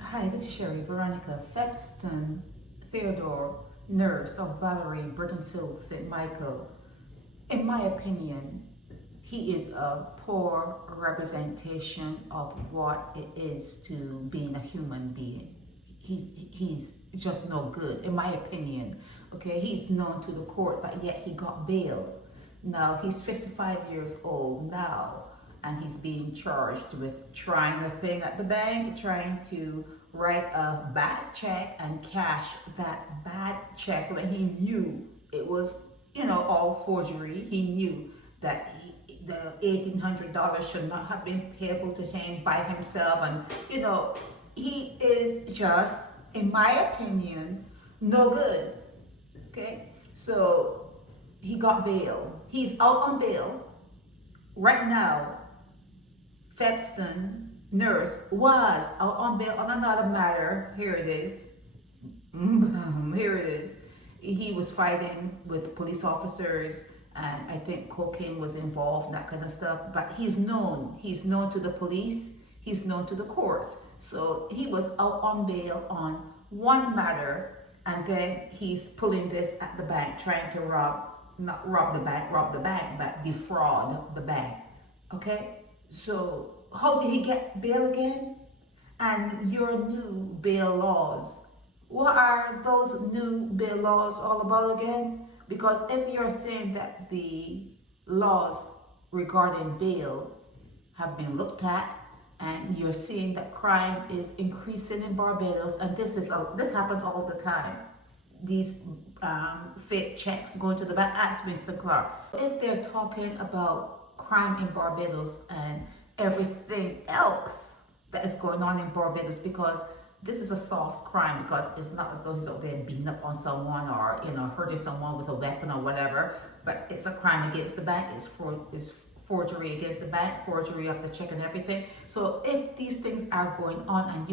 Hi, this is Sherry Veronica Febston Theodore Nurse of Valerie Brittons Hill, St. Michael. In my opinion, he is a poor representation of what it is to being a human being. He's just no good, in my opinion. Okay, he's known to the court, but yet he got bail. Now he's 55 years old now, and he's being charged with trying a thing at the bank, trying to write a bad check and cash that bad check when he knew it was, all forgery. He knew that the $1,800 should not have been payable to him by himself. And, he is just, in my opinion, no good. Okay? So he got bail. He's out on bail. Right now, Febston Nurse was out on bail on another matter. Here it is. Here it is. He was fighting with police officers, and I think cocaine was involved, that kind of stuff. But he's known. He's known to the police. He's known to the courts. So he was out on bail on one matter, and then he's pulling this at the bank, trying to not rob the bank, but defraud the bank. Okay? So how did he get bail again? And your new bail laws. What are those new bail laws all about again? Because if you're saying that the laws regarding bail have been looked at, and you're seeing that crime is increasing in Barbados, and this happens all the time. These fake checks going to the bank. Ask Mr. Clark. If they're talking about crime in Barbados and everything else that is going on in Barbados, because this is a soft crime, because it's not as though he's out there beating up on someone or hurting someone with a weapon or whatever, but it's a crime against the bank. It's forgery against the bank, forgery of the check and everything. So if these things are going on and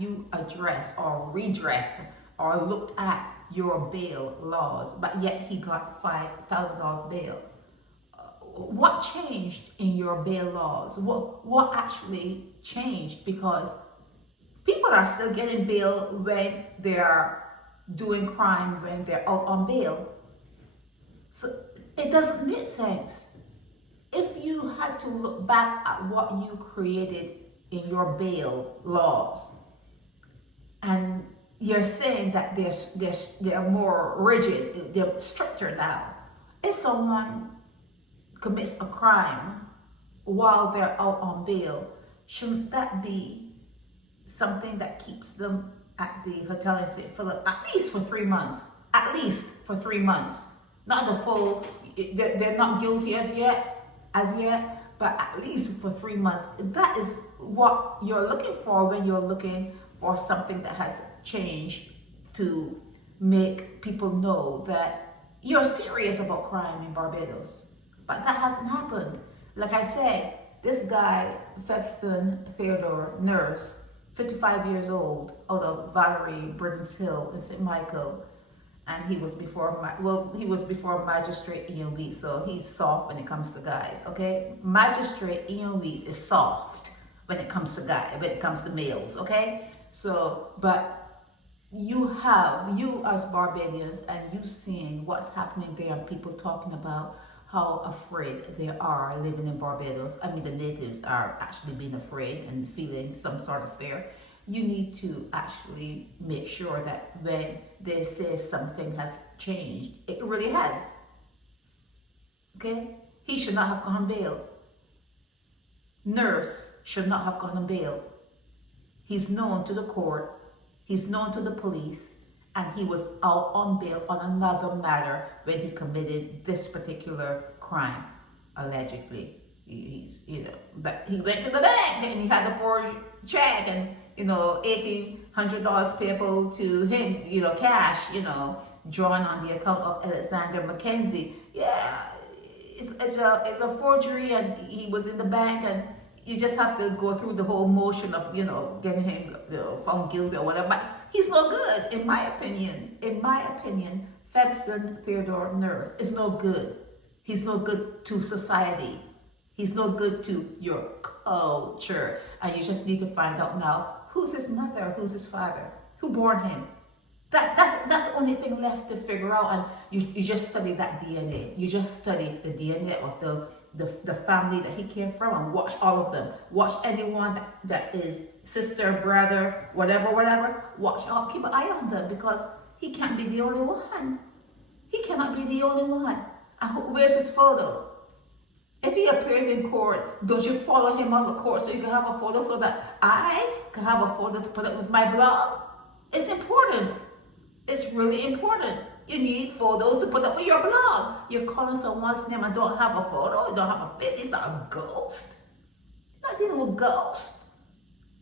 you addressed or redressed or looked at your bail laws, but yet he got $5,000 bail, what changed in your bail laws? What actually changed? Because people are still getting bail when they're doing crime, when they're out on bail. So it doesn't make sense. If you had to look back at what you created in your bail laws, and you're saying that they're more rigid, they're stricter now. If someone commits a crime while they're out on bail, shouldn't that be something that keeps them at the hotel in St. Philip at least for 3 months? At least for 3 months. Not the full, they're not guilty as yet, but at least for 3 months. That is what you're looking for when you're looking for something that has changed, to make people know that you're serious about crime in Barbados. But that hasn't happened. Like I said, this guy, Febston Theodore Nurse, 55 years old, out of Valerie Brittons Hill in St. Michael, and he was before Magistrate Ian Weeks, so he's soft when it comes to guys, okay? Magistrate Ian Weeks is soft when it comes to males, okay? So, but you as Barbadians, and you seeing what's happening there, and people talking about how afraid they are living in Barbados. I mean, the natives are actually being afraid and feeling some sort of fear. You need to actually make sure that when they say something has changed, it really has. Okay? He should not have gone on bail. Nurse should not have gone on bail. He's known to the court, he's known to the police, and he was out on bail on another matter when he committed this particular crime, allegedly. But he went to the bank and he had the forged check, and $1,800 payable to him, cash, drawn on the account of Alexander Mackenzie. Yeah, it's a forgery, and he was in the bank, and you just have to go through the whole motion of, getting him found guilty or whatever. But he's no good, in my opinion. In my opinion, Febston Theodore Nurse is no good. He's no good to society. He's no good to your culture. And you just need to find out now Who's his mother? Who's his father? Who born him? That's the only thing left to figure out. And you just study that DNA. You just study the DNA of the family that he came from, and watch all of them. Watch anyone that is sister, brother, whatever. Watch out, keep an eye on them, because he can't be the only one. He cannot be the only one. And where's his photo? If he appears in court, don't you follow him on the court so you can have a photo, so that I can have a photo to put up with my blog? It's important. It's really important. You need photos to put up with your blog. You're calling someone's name and don't have a photo, you don't have a face, it's a ghost. You're not dealing with ghosts.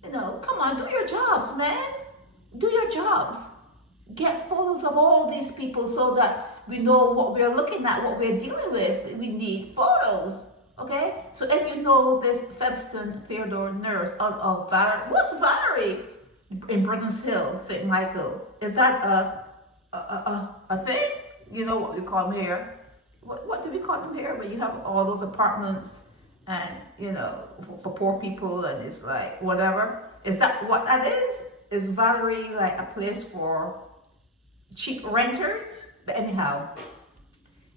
Come on, do your jobs, man. Do your jobs. Get photos of all these people so that we know what we're looking at, what we're dealing with. We need photos. Okay? So if you know this Febston Theodore Nurse of Valerie, what's Valerie? In Brittons Hill, St. Michael. Is that a thing? You know what we call them here? What do we call them here? Where you have all those apartments and, for poor people, and it's like whatever. Is that what that is? Is Valerie like a place for cheap renters? But anyhow,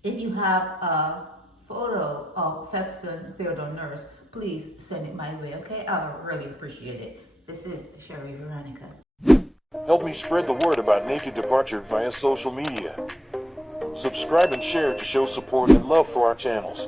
if you have a photo of Febston Theodore Nurse, please send it my way, okay? I'll really appreciate it. This is Sherry Veronica. Help me spread the word about Naked Departure via social media. Subscribe and share to show support and love for our channels.